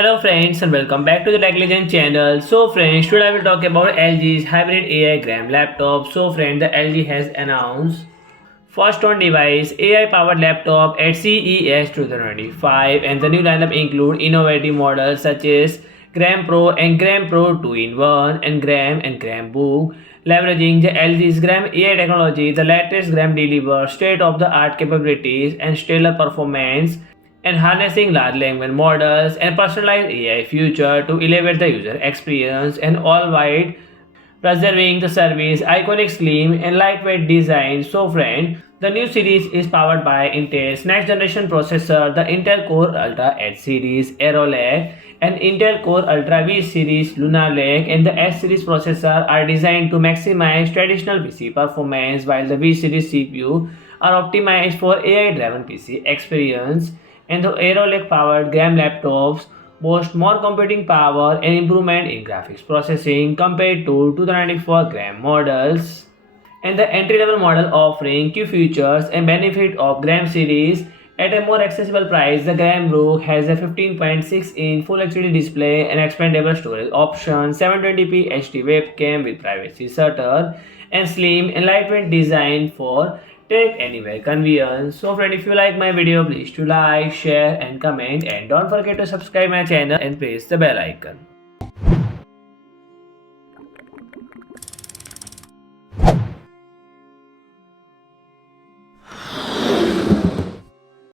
Hello friends and welcome back to the Tech Legend channel. So friends, today I will talk about LG's hybrid AI gram laptop. So friends, the LG has announced first on device AI powered laptop at CES 2025, and the new lineup include innovative models such as Gram Pro and Gram Pro 2-in-1 and Gram Book. Leveraging the LG's Gram AI technology, the latest Gram delivers state-of-the-art capabilities and stellar performance and harnessing large language models and personalized AI feature to elevate the user experience and all while preserving the service iconic slim and lightweight design. So friend, the new series is powered by Intel's next generation processor, the Intel Core Ultra H series Aero Lake and Intel Core Ultra V series Lunar Lake, and the S series processor are designed to maximize traditional PC performance, while the V series CPU are optimized for AI driven PC experience, and the Aero Lake powered Gram laptops boast more computing power and improvement in graphics processing compared to 294 gram models, and the entry-level model offering key features and benefit of Gram series at a more accessible price. The Gram Brook has a 15.6-inch Full HD display and expandable storage option, 720p HD webcam with privacy shutter, and slim and lightweight design for take anywhere convenience. So friend, if you like my video, please to like, share and comment, and don't forget to subscribe my channel and press the bell icon.